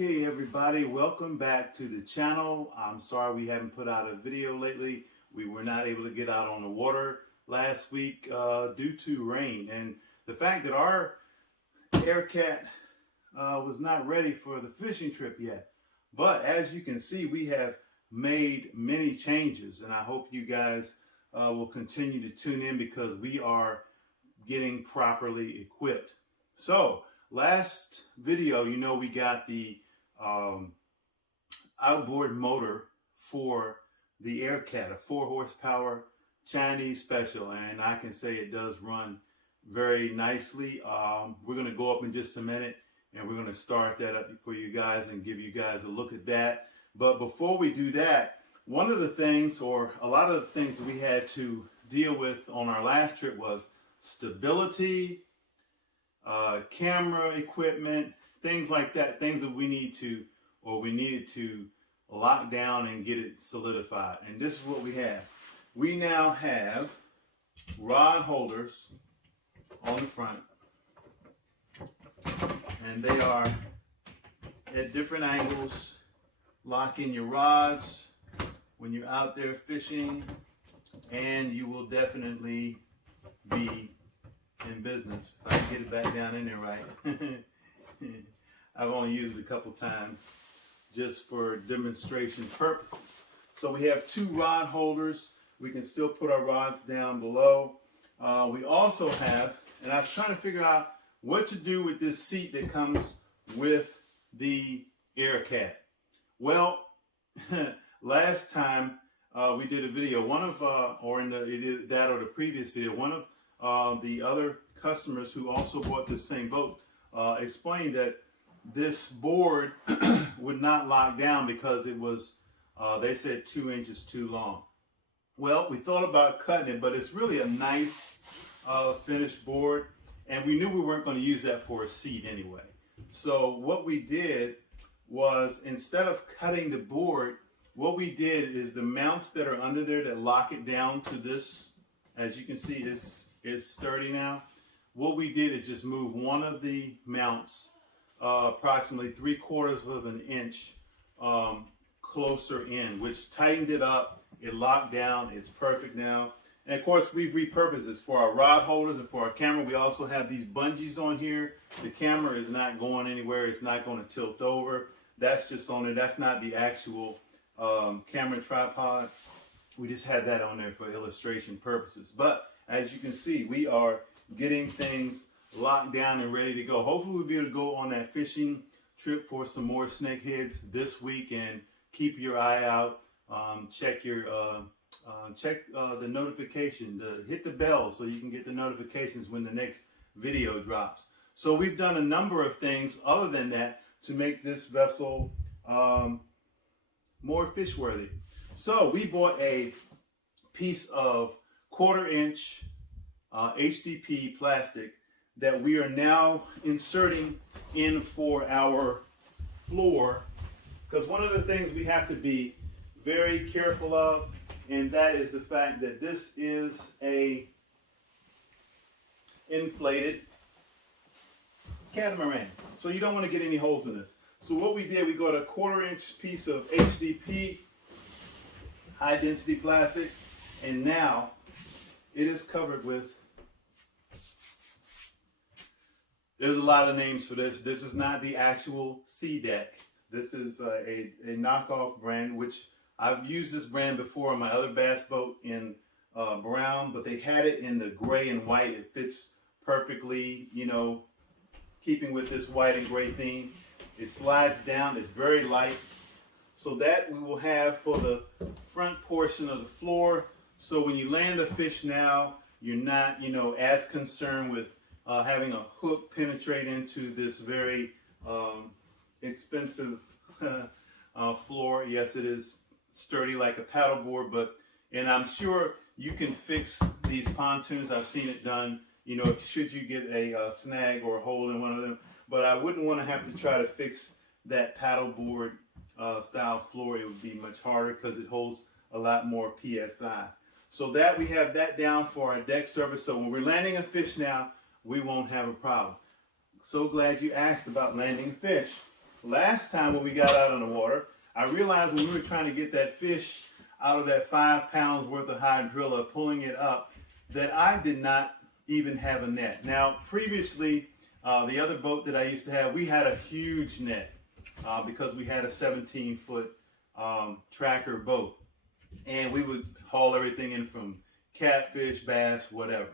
Okay everybody, welcome back to the channel. I'm sorry we haven't put out a video lately. We were not able to get out on the water last week due to rain and the fact that our Aircat was not ready for the fishing trip yet. But as you can see, we have made many changes and I hope you guys will continue to tune in because we are getting properly equipped. So last video, you know, we got the outboard motor for the Aircat, a 4 horsepower Chinese special, and I can say it does run very nicely. We're going to go up in just a minute and we're going to start that up for you guys and give you guys a look at that. But before we do that, one of the things, or a lot of the things that we had to deal with on our last trip was stability, camera equipment, things like that, things that we need to, or we needed to lock down and get it solidified. And this is what we have. We now have rod holders on the front, and they are at different angles. Lock in your rods when you're out there fishing, and you will definitely be in business. If I can get it back down in there right. I've only used it a couple times just for demonstration purposes. So we have 2 rod holders. We can still put our rods down below. We also have, and I was trying to figure out what to do with this seat that comes with the Aircat. Well, last time we did a video, one of, or in the, either that or the previous video, one of the other customers who also bought this same boat explained that this board would not lock down because it was, they said 2 inches too long. Well, we thought about cutting it, but it's really a nice finished board, and we knew we weren't going to use that for a seat anyway. So what we did was, instead of cutting the board, what we did is the mounts that are under there that lock it down to this, as you can see, is sturdy now. What we did is just move one of the mounts approximately 3/4 of an inch closer in, which tightened it up. It locked down. It's perfect now. And of course, we've repurposed this for our rod holders and for our camera. We also have these bungees on here. The camera is not going anywhere. It's not going to tilt over. That's just on there. That's not the actual camera tripod. We just had that on there for illustration purposes. But as you can see, we are getting things locked down and ready to go. Hopefully we'll be able to go on that fishing trip for some more snakeheads this week, and keep your eye out. Check your the notification, hit the bell so you can get the notifications when the next video drops. So we've done a number of things other than that to make this vessel more fish worthy. So we bought a piece of 1/4 inch HDP plastic that we are now inserting in for our floor, because one of the things we have to be very careful of, and that is the fact that this is a inflated catamaran, so you don't want to get any holes in this. So what we did, we got a 1/4 inch piece of HDP, high density plastic, and now it is covered with, there's a lot of names for this. This is not the actual Sea Deck. This is a knockoff brand, which I've used this brand before on my other bass boat in brown, but they had it in the gray and white. It fits perfectly, you know, keeping with this white and gray theme. It slides down, it's very light. So that we will have for the front portion of the floor. So when you land a fish now, you're not, you know, as concerned with having a hook penetrate into this very expensive floor. Yes, it is sturdy like a paddleboard, but, and I'm sure you can fix these pontoons. I've seen it done, you know, should you get a snag or a hole in one of them. But I wouldn't want to have to try to fix that paddleboard style floor. It would be much harder because it holds a lot more PSI. So that we have that down for our deck service. So when we're landing a fish now, we won't have a problem. So glad you asked about landing fish. last time when we got out on the water, I realized when we were trying to get that fish out of that 5 pounds worth of hydrilla, pulling it up, that I did not even have a net. Now, previously, the other boat that I used to have, we had a huge net because we had a 17-foot tracker boat. And we would haul everything in from catfish, bass, whatever.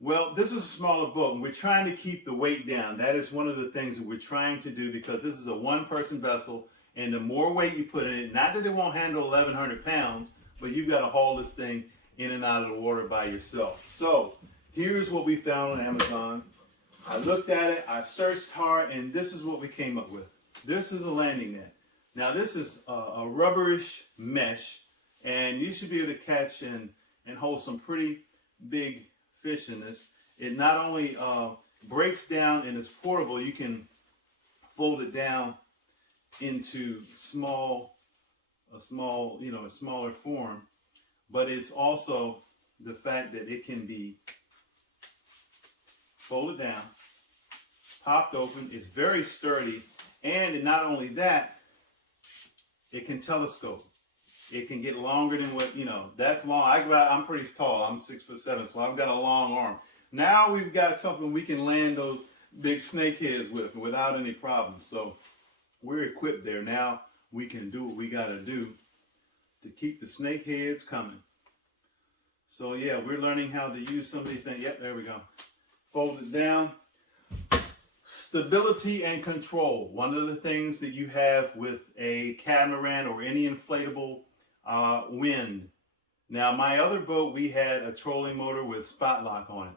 Well, this is a smaller boat, and we're trying to keep the weight down. That is one of the things that we're trying to do because this is a one-person vessel, and the more weight you put in it, not that it won't handle 1,100 pounds, but you've got to haul this thing in and out of the water by yourself. So here's what we found on Amazon. I looked at it, I searched hard, and this is what we came up with. This is a landing net. Now this is a rubberish mesh, and you should be able to catch and hold some pretty big fish in this. It not only breaks down and is portable, you can fold it down into a smaller form, but it's also the fact that it can be folded down, popped open. It's very sturdy, and not only that, it can telescope. It can get longer than what, that's long. I'm pretty tall. I'm 6'7", so I've got a long arm. Now we've got something we can land those big snakeheads with without any problem. So we're equipped there. Now we can do what we got to do to keep the snakeheads coming. So yeah, we're learning how to use some of these things. Yep, there we go. Fold it down. Stability and control. One of the things that you have with a catamaran or any inflatable wind. Now my other boat, we had a trolling motor with spot lock on it.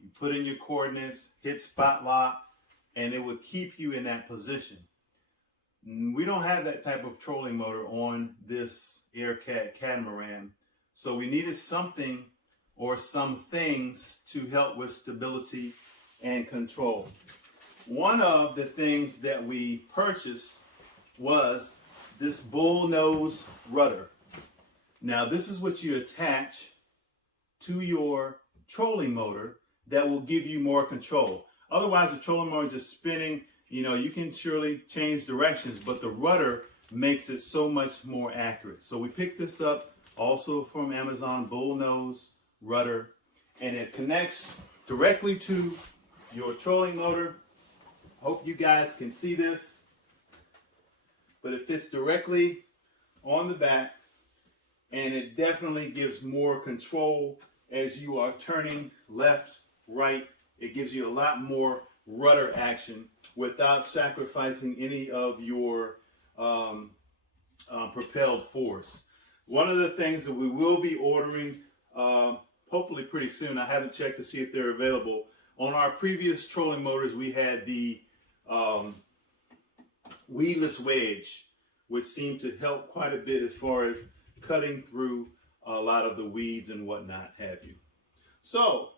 You put in your coordinates, hit spot lock, and it would keep you in that position. We don't have that type of trolling motor on this Aircat catamaran, so we needed something or some things to help with stability and control. One of the things that we purchased was this bull nose rudder. Now this is what you attach to your trolling motor that will give you more control. Otherwise the trolling motor is just spinning. You can surely change directions, but the rudder makes it so much more accurate. So we picked this up also from Amazon, bull nose rudder, and it connects directly to your trolling motor. Hope you guys can see this, but it fits directly on the back, and it definitely gives more control as you are turning left, right. It gives you a lot more rudder action without sacrificing any of your propelled force. One of the things that we will be ordering hopefully pretty soon, I haven't checked to see if they're available. On our previous trolling motors, we had the weedless wedge, which seemed to help quite a bit as far as cutting through a lot of the weeds and whatnot have you. So,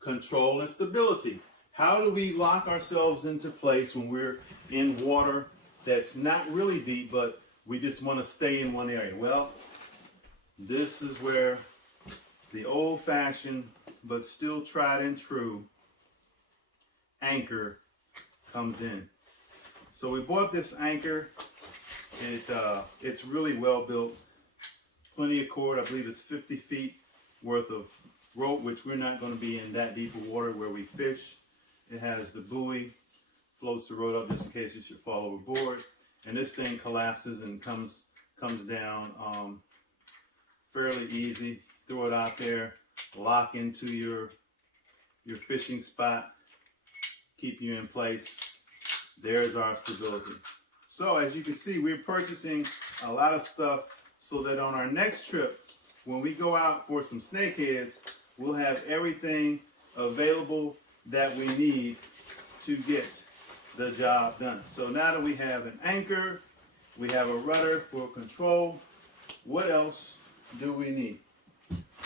control and stability. How do we lock ourselves into place when we're in water that's not really deep, but we just want to stay in one area? Well, this is where the old-fashioned, but still tried and true, anchor comes in. So we bought this anchor. It's really well built. Plenty of cord. I believe it's 50 feet worth of rope, which we're not going to be in that deep of water where we fish. It has the buoy, floats the rod up just in case you should fall overboard. And this thing collapses and comes down fairly easy. Throw it out there, lock into your fishing spot, keep you in place. There's our stability. So as you can see, we're purchasing a lot of stuff so that on our next trip, when we go out for some snakeheads, we'll have everything available that we need to get the job done. So now that we have an anchor, we have a rudder for control, what else do we need?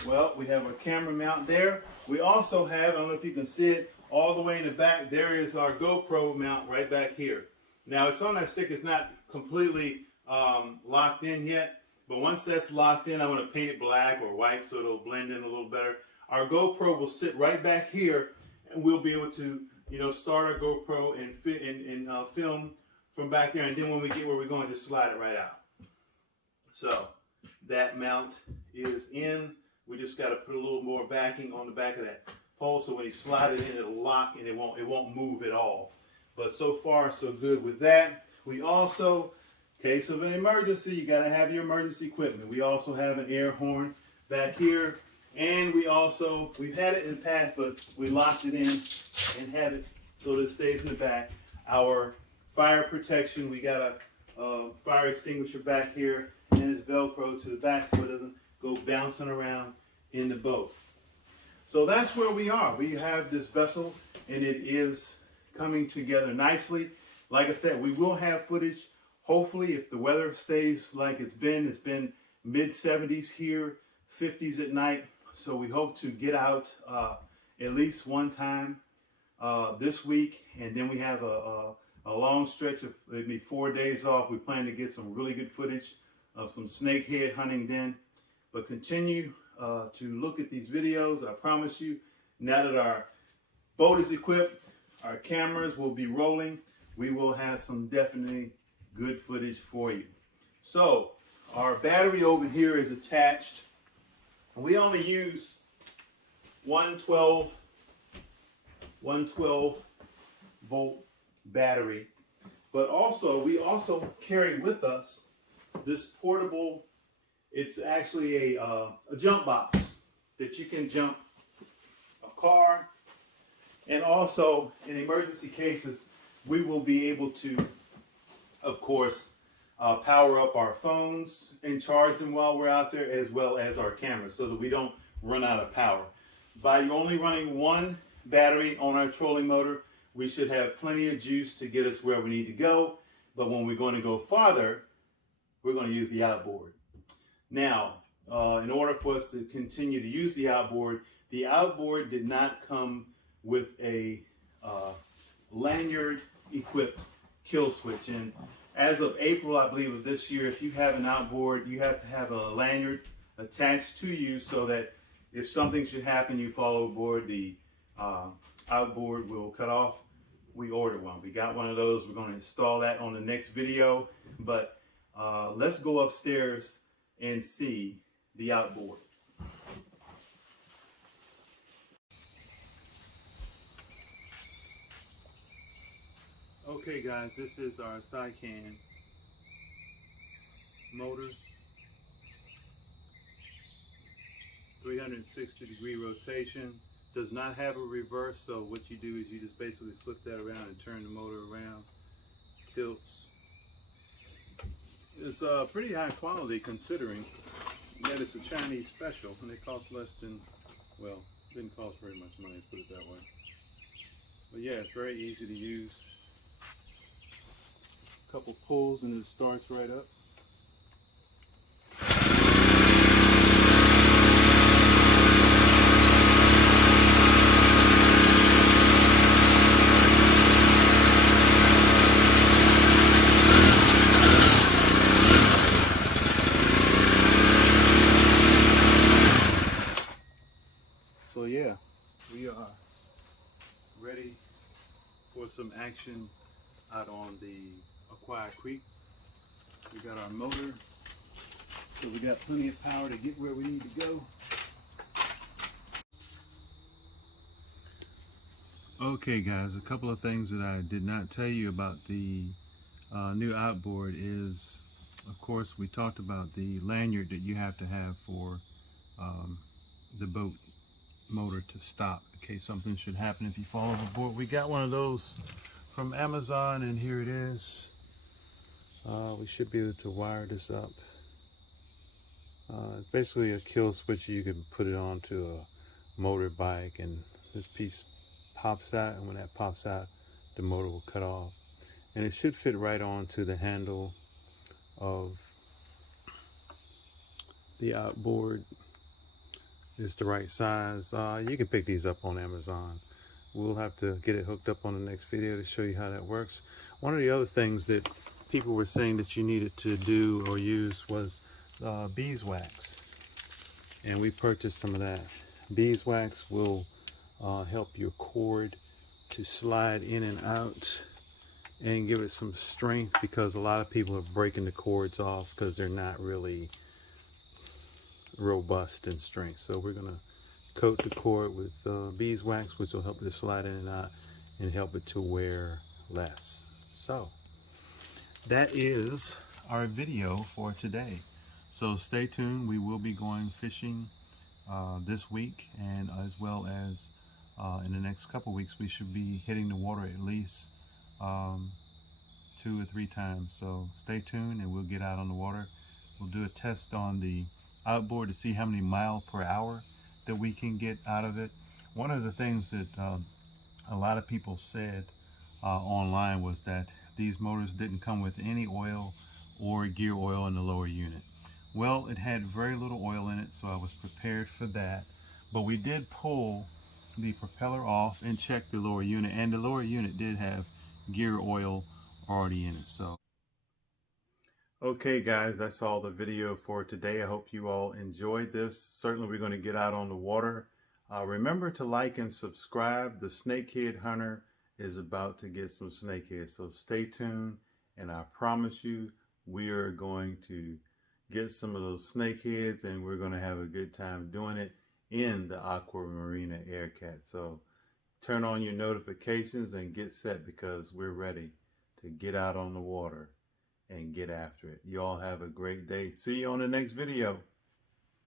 Well, we have a camera mount there. We also have, I don't know if you can see it, all the way in the back, there is our GoPro mount right back here. Now it's on that stick, it's not completely locked in yet, but once that's locked in, I'm going to paint it black or white so it'll blend in a little better. Our GoPro will sit right back here, and we'll be able to, start our GoPro and film from back there, and then when we get where we're going, just slide it right out. So that mount is in. We just got to put a little more backing on the back of that pole, so when you slide it in, it'll lock and it won't move at all. But so far so good with that. We also, in case of an emergency, you got to have your emergency equipment. We also have an air horn back here, and we've had it in the past, but we locked it in and have it so that it stays in the back. Our fire protection, we got a fire extinguisher back here, and it's Velcro to the back so it doesn't go bouncing around in the boat. So that's where we are. We have this vessel, and it is coming together nicely. Like I said, we will have footage, hopefully, if the weather stays like it's been mid 70s here, 50s at night. So we hope to get out at least one time this week, and then we have a long stretch of maybe 4 days off. We plan to get some really good footage of some snakehead hunting then. But continue to look at these videos. I promise you, now that our boat is equipped, our cameras will be rolling, we will have some definitely good footage for you. So our battery over here is attached. We only use 112 volt battery, but also we also carry with us this portable. It's actually a jump box that you can jump a car, and also in emergency cases we will be able to, of course, power up our phones and charge them while we're out there, as well as our cameras, so that we don't run out of power. By only running one battery on our trolling motor, we should have plenty of juice to get us where we need to go. But when we're going to go farther, we're going to use the outboard. Now, in order for us to continue to use the outboard did not come with a lanyard equipped kill switch. And as of April, I believe, of this year, if you have an outboard, you have to have a lanyard attached to you so that if something should happen, you fall overboard, the outboard will cut off. We ordered one. We got one of those. We're going to install that on the next video. But let's go upstairs and see the outboard. Okay guys, this is our Snakehead motor. 360-degree rotation. Does not have a reverse, so what you do is you just basically flip that around and turn the motor around. Tilts. It's pretty high quality considering that it's a Chinese special, and it costs less than, well, didn't cost very much money, put it that way. But yeah, it's very easy to use. A couple pulls and it starts right up. So yeah, we are ready for some action out on the Aquia Creek. We got our motor, so we got plenty of power to get where we need to go. Okay guys, a couple of things that I did not tell you about the new outboard is, of course, we talked about the lanyard that you have to have for the boat motor to stop in case something should happen if you fall overboard. We got one of those from Amazon, and here it is. We should be able to wire this up. It's basically a kill switch. You can put it onto a motorbike, and this piece pops out, and when that pops out, the motor will cut off. And it should fit right onto the handle of the outboard. It's the right size. You can pick these up on Amazon. We'll have to get it hooked up on the next video to show you how that works. One of the other things that people were saying that you needed to do or use was beeswax, and we purchased some of that. Beeswax will help your cord to slide in and out and give it some strength, because a lot of people are breaking the cords off because they're not really robust in strength. So we're going to coat the cord with beeswax, which will help it to slide in and out and help it to wear less. So that is our video for today. So stay tuned. We will be going fishing this week, and as well as in the next couple weeks we should be hitting the water at least um, 2 or 3 times. So stay tuned and we'll get out on the water. We'll do a test on the outboard to see how many miles per hour that we can get out of it. One of the things that a lot of people said online was that these motors didn't come with any oil or gear oil in the lower unit. Well, it had very little oil in it, so I was prepared for that. But we did pull the propeller off and check the lower unit, and the lower unit did have gear oil already in it. So okay guys, that's all the video for today. I hope you all enjoyed this. Certainly we're going to get out on the water. Remember to like and subscribe. The Snakehead Hunter is about to get some snakeheads, so stay tuned, and I promise you we are going to get some of those snakeheads, and we're going to have a good time doing it in the Aqua Marina Aircat. So turn on your notifications and get set, because we're ready to get out on the water and get after it. You all have a great day. See you on the next video.